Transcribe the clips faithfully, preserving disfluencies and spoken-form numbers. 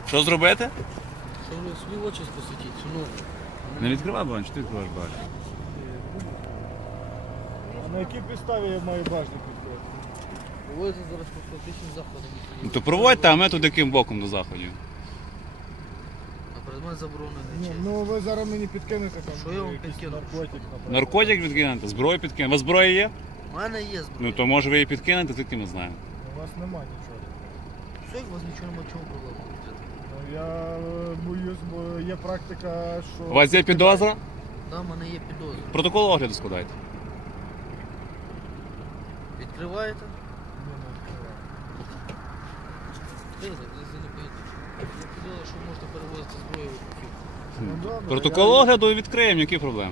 Що зробити? Що ви собі очі посвітіть, шановні? Не відкривай багажник, ти відкриваєш багажник. А на якій підставі я маю бажник відкрити? Проводите зараз профілактичні заходи. Ну то проводьте, а ми тут яким боком до заходів. На предмет забороненої Ні, речей. ну ви зараз мені підкинете там. Що я вам якийсь підкину? Наркотик, наприклад. Наркотик відкинете, зброю підкинете. У вас зброя є? У мене є зброя. Ну то може ви її підкинете, тільки ми знаємо. У вас нема нічого. Все, як у вас нічого немає, чому проблема? Ну, я е, боюсь, бо є практика, що... У вас є підозра? Там в мене є підозра. Протокол огляду складайте. Відкриваєте? Ні, не відкриваю. Відкрийте, ви не поїдете. Я підозра, що можете перевозити зброю в руків. Ну, добре, Протокол я- огляду і відкриємо, які проблеми.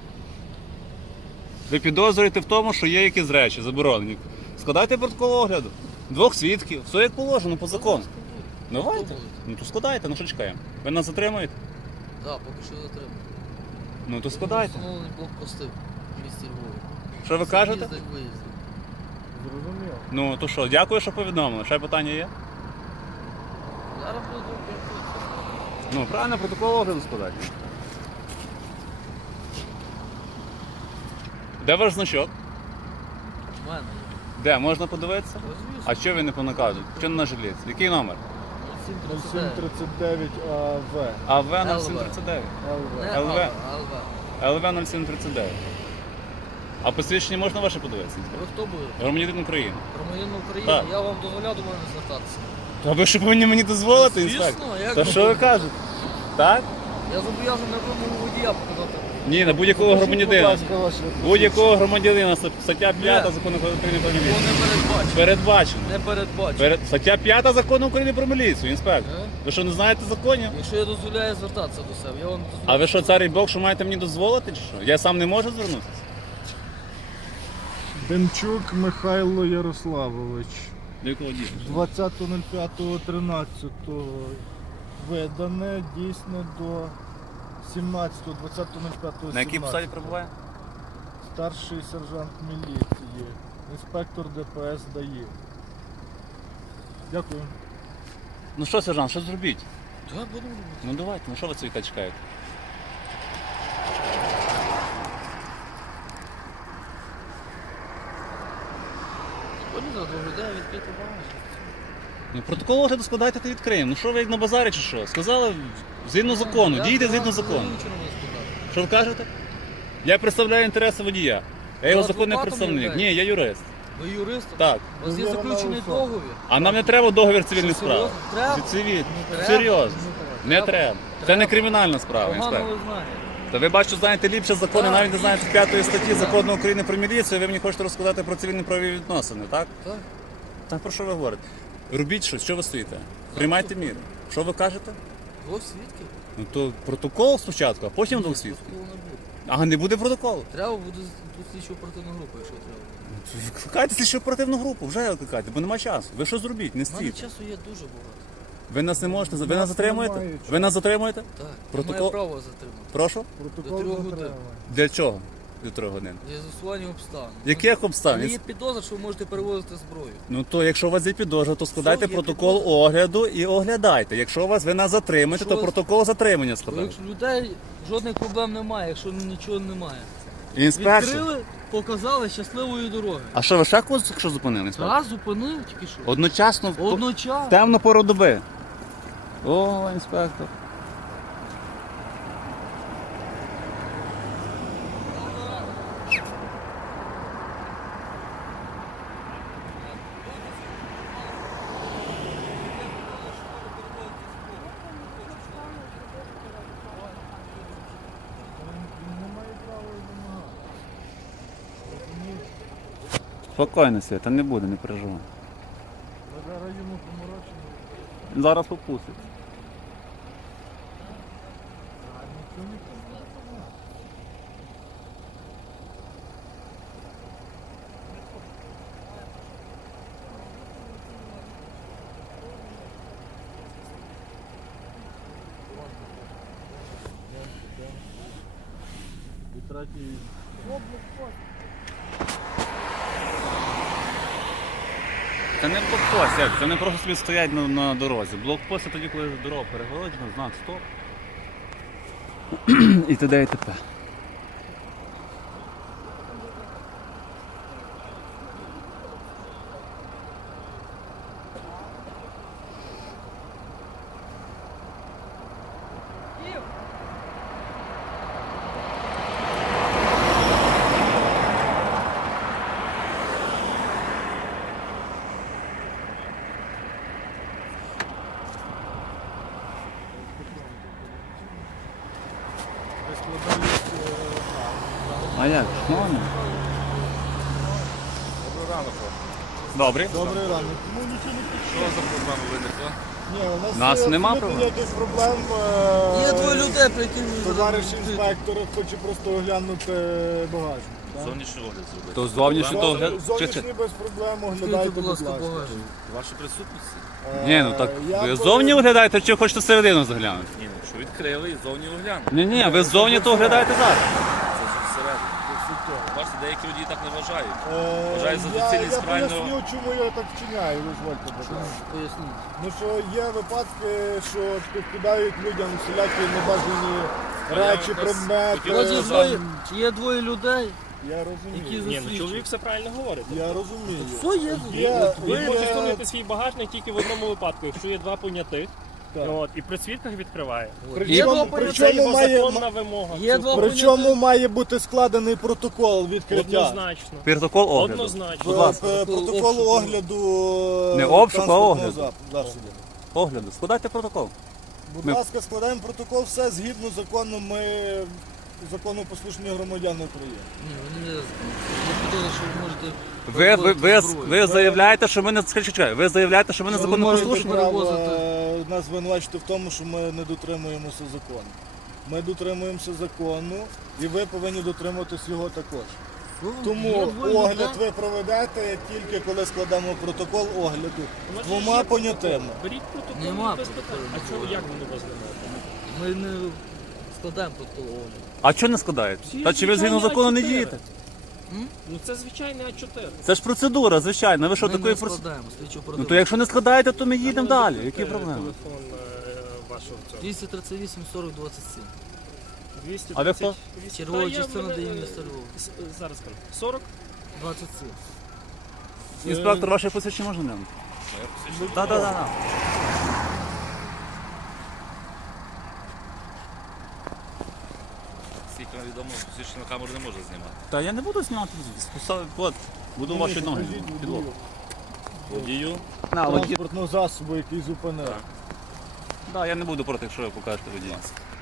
Ви підозрюєте в тому, що є якісь речі заборонені. Складайте протокол огляду. Двох свідків. Все як положено по закону. Давайте. Ну то складайте, ну що чекаємо. Ви нас затримуєте? Так, поки що затримано. Ну то складайте. Встановлений блокпости в місті Львові. Що ви кажете? Їздить, виїздить. Зрозуміло. Ну то що, дякую, що повідомили. Ще питання є? Зараз буду переходити. Ну, правильно, протокол огляду складати. Де ваш значок? У мене є. Де? Можна подивитися? Розвіюся. А що ви не по наказу? Що не на жиліці? Який номер? нуль сім тридцять дев'ять А В. А В нуль сім тридцять дев'ять. Л В. Не ЛВ. АЛВ. АЛВ. Л В нуль сім тридцять дев'ять. А посвідчення можна ваше подивитися? Ви хто будете? Громадянин України. Громадянин України, Так. я вам дозволяв до мене звертатися. Та ви що повинні мені дозволити, Звісно, інспектор? як Та ви що ви думаєте? кажете? Так? Я зобов'язаний на вимогу водія показати. Ні, на будь-якого Будь громадянина. ласка, ваше Будь-якого громадянина, стаття п'ята закону України про Бо міліцію. не передбачено. Передбачено. Не передбачено. Перед... Стаття п'ята закону України про міліцію, інспектор. Е? Ви що, не знаєте законів? Якщо я дозволяю звертатися до себе, я вам дозволяю. А ви що, цар і Бог, що маєте мені дозволити, чи що? Я сам не можу звернутися? Демчук Михайло Ярославович. До якого дійсно? двадцятого п'ятого тринадцятого видане, дійсно до сімнадцятого двадцятого п'ятого На якій посаді перебуває? Старший сержант міліції, інспектор Д П С дає. Дякую. Ну що, сержант, що зробіть? Так, буду робити. Ну давайте, ну що ви цвіта чекаєте? Сьогодні зараз доглядаю відкрити багажник. Ну протокол огляду складайте та відкриємо. Ну що ви як на базарі чи що? Сказали згідно закону, Я дійте вам згідно взагалі закону. нічого не сказав. Що ви кажете? Я представляю інтереси водія. Я його Ви законний адвокатом представник. Ні, являєтесь? я юрист. Ви юрист? Так. У вас є Довірена заключений особа. договір? А нам не треба договір цивільної Що, справи. серйозно? Треба? Цивіль. Треба? Серйозно. Не Треба. треба. Це Треба. не кримінальна справа, Погано інспектор. ви знаєте. Та ви бачите, знаєте ліпше закони, Так. навіть не знаєте п'ятої статті закону України про міліцію, ви мені хочете розказати про цивільні правові відносини, так? Так. Так про що ви говорите? Робіть щось, що ви стоїте? Приймайте міри. Що ви кажете? Двох свідків? Ну то протокол спочатку, а потім двох свідків. Протоколу не буде. Ага, не буде протоколу. Треба буде тут слідчу оперативну групу, якщо треба. Викликайте слідчу оперативну групу, вже викликайте, бо нема часу. Ви що зробіть? Не У мене стійте. часу є дуже багато. Ви нас не можете, ви нас Нас затримуєте? немає Ви часу. нас затримуєте? Так. Протокол- Я маю право затримати. Прошу? Протокол До трьох затримання. годин. Для чого? До трьох годин. Для з'ясування обставин. Яких У обставин? мене є підозра, що ви можете перевозити зброю. Ну то якщо у вас є підозра, то складайте Що є протокол підозра? огляду і оглядайте. Якщо у вас ви нас затримуєте, Що то ви- протокол затримання Бо складайте. якщо людей жодних проблем немає, якщо нічого немає. Інспектор. Відкрили, показали щасливої дороги. А що ви ще когось що зупинили? інспектор? Раз зупинив тільки що. Одночасно в Одночасно. темну пору доби. О, інспектор. Він не має права вимагати. Розумієте? Спокійно, Свята, не буде, не переживай. Ви зараз йому поморочені. Зараз попустить. А нічого не поморочено. І третій. Це не блокпост, як? Це не просто собі стоять на, на дорозі. Блокпост це тоді, коли дорога перегороджена, знак стоп. І т.д. і т.п. Ви складають, е, А як? Шановні? Доброго ранку. Добре. Добрий ранок. Ну нічого не Що за проблема виникла? Ні, у нас, Нас е, нема абсолютно проблем. ніяких проблем. е, Є двоє людей, при яких ви Товариш інспектор хоче просто оглянути багажник. так? Зовнішній огляд зробити. То зовнішній Зов- огляд. Чи- чи- Зовнішній без проблем Скажіть, оглядайте, будь ласка, будь ласка. багажник. Ваші присутності? Е, Ні, ну так я ви би- зовні оглядаєте, чи хочете всередину заглянути? Ні, ну що відкрили і зовні оглянули. Ні, ні, ви ззовні то оглядаєте зараз. Це ж всередині. Бачите, деякі водії так не вважають. Е, Вважаю за я, доцільність я правильно- поясню, чому я так вчиняю, дозвольте, будь ласка. Поясніть. Ну що є випадки, що підкидають людям всілякі небажані я речі, вас предмети. хотів От є Е, двоє, є двоє людей, Я які розумію. Ні, ну засвідчують. чоловік все правильно говорить. Я розумію. Все є. Є, Ви є- можете встановити свій багажник тільки в одному випадку, якщо є два понятих, так. от, і при свідках відкриває. Є Причому, два Це понятих. причому, його має, законна вимога. Є два причому має бути складений протокол відкриття. Однозначно. Протокол огляду. Однозначно. Будь ласка. Е, Протокол Обшуку. огляду е, Не обшуку, а транспортного огляду. зап- засобу. Огляду. Складайте протокол. Будь Ми- ласка, складаємо протокол, все згідно закону, ми законопослушні громадяни України. Ні, вони не подали, що ви можете Ви, ви, ви, перевозити зброю. ви заявляєте, що ми не чекай, чекай, ви заявляєте, що ми не Ви законно можете послушні? Право перевозити. е, нас звинувачити в тому, що ми не дотримуємося закону. Ми дотримуємося закону, і ви повинні дотримуватись його також. Є Тому двоє огляд людей. ви проведете тільки коли складемо протокол огляду У нас з двома же є понятими. Беріть протокол Нема без питань. протоколу. А чого, як вони у вас немає? Ми не складаємо протокол. А чого не складаєте? Всі Та чи ви згідно звичайні закону не А чотири. дієте? Ну це звичайний А чотири. Це ж процедура, звичайно. Ви що Ми такої не процедури? складаємо слідчу Ну протокол. то якщо не складаєте, то ми їдемо А ну, далі. диктуйте Які проблеми? Телефон е, вашого цього. двісті тридцять вісім сорок двадцять сім. двісті А ви хто? тридцять. Чергова Та я частина мене, дає е, міста Львова. с- Зараз скажу. сорок. двадцять сім. Інспектор, ваше посвідчення можна глянути? Моє посвідчення. Так, так, так. Скільки вам відомо, посвідчення на камеру не може знімати. Та я не буду знімати. Спустав- От, буду ваші ноги. Покажіть Підлогу. водію Водію. На, водій. Транспортного засобу, який зупинив. Так. Да, я не буду проти, якщо ви покажете водія.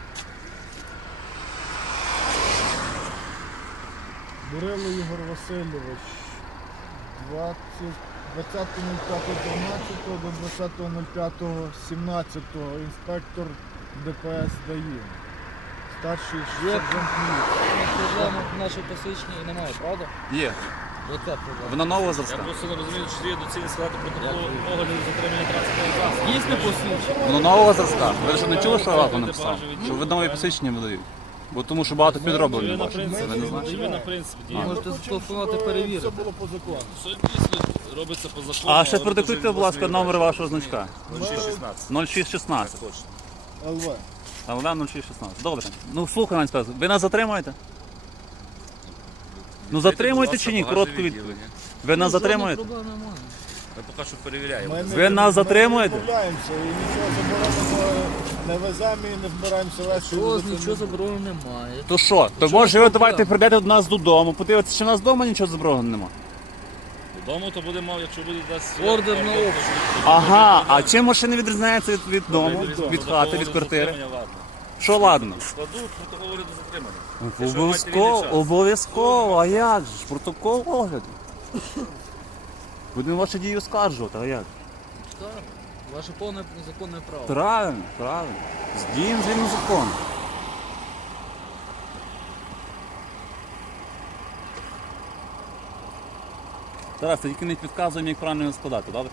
Бурило Ігор Васильович, двадцять двадцятого п'ятого тринадцятого до двадцятого п'ятого сімнадцятого, інспектор ДПС ДАІ. Старший сержант міліції. Проблема в нашій посвідченні немає, правда? Є. Яка проблема? Вона нового Я зразка. просто не розумію, чи є доцільно складати протокол огляду затримання транспортного засобу. Є не посвідчення? Воно нового зразка. Ви ж не чули, що Аваков Люди написав? бажають. Що ви нові посвідчення видають. Бо тому що багато Чи підроблень ви на бачите. принципі, Ви не знаєте? чи ви на принципі А. дієте? Можете Ми хочемо, зателефонувати, щоб, е, перевірити. Все було по закону. Все дійсно робиться по закону. А ще але продиктуйте, дуже будь ласка, власний номер вибір. вашого значка. нуль шість шістнадцять. нуль шість шістнадцять. Так точно. ЛВ. А вона нуль шість шістнадцять. Добре. Ну слухай, мене спец. Ви нас затримуєте? Ну затримуєте чи ні? Багажне Коротку відповідь. відділення. Ви нас затримуєте? Проблем немає. Ми поки що перевіряємо. Ми не- Ви нас затримуєте? Ми не відмовляємося і нічого забороненого не веземо і не збираємося вести. Що з нічого забороненого немає. То що? То Чого може ви проблем? давайте прийдете до нас додому, подивитися, чи в нас вдома нічого забороненого немає. Додому то буде мав, якщо буде дасть Ордер на обшук. Ага, а чим машина відрізняється від, від дому, Відповідно, від протокол хати, від огляду квартири? затримання, ладно. Що ладно? Складуть протокол огляду затримання. Якщо ви маєте Обов'язково, вільний час. обов'язково, а як же ж? Протокол огляду. Будемо ваші дії оскаржувати, а як? Так, ваше повне законне право. Правильно, правильно. З дієм згідно закону. Тарас, ти тільки не підказуй мені, як правильно його складати, добре?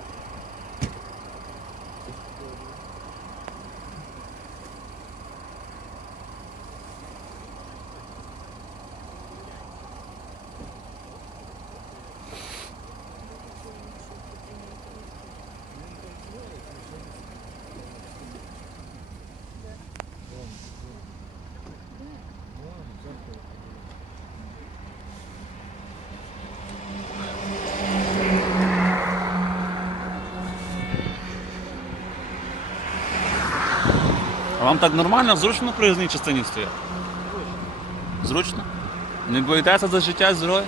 Вам так нормально, зручно в проїзній частині стояти? Зручно? Не боїтеся за життя і здоров'я?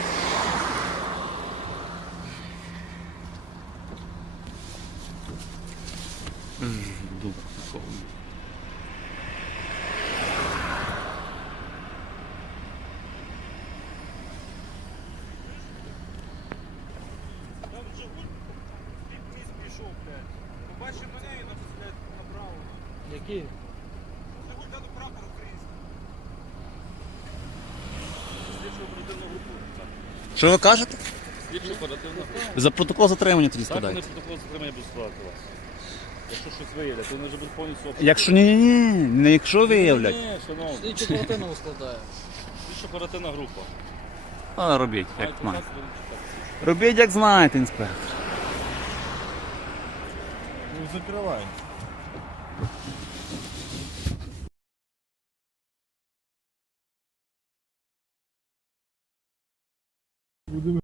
Добре, такого. Там Жигуль під пішов, блядь. Побачив мене і блядь, направо. Які? Жигуль там прапор український. Слідчу оперативну групу. Що ви кажете? Слідчу оперативну групу. За протокол затримання тоді Так, вони складайте. протокол затримання будуть складати вас. Якщо щось виявлять, то вони вже будуть повністю... Якщо ні, ні, ні, не якщо виявлять. Ні, шановні. Слідчо оперативно складає. Слідчу оперативна група. А, робіть, як Мають маєте. наказ, будемо чекати. Робіть, як знаєте, інспектор. Ну, закривай. Будемо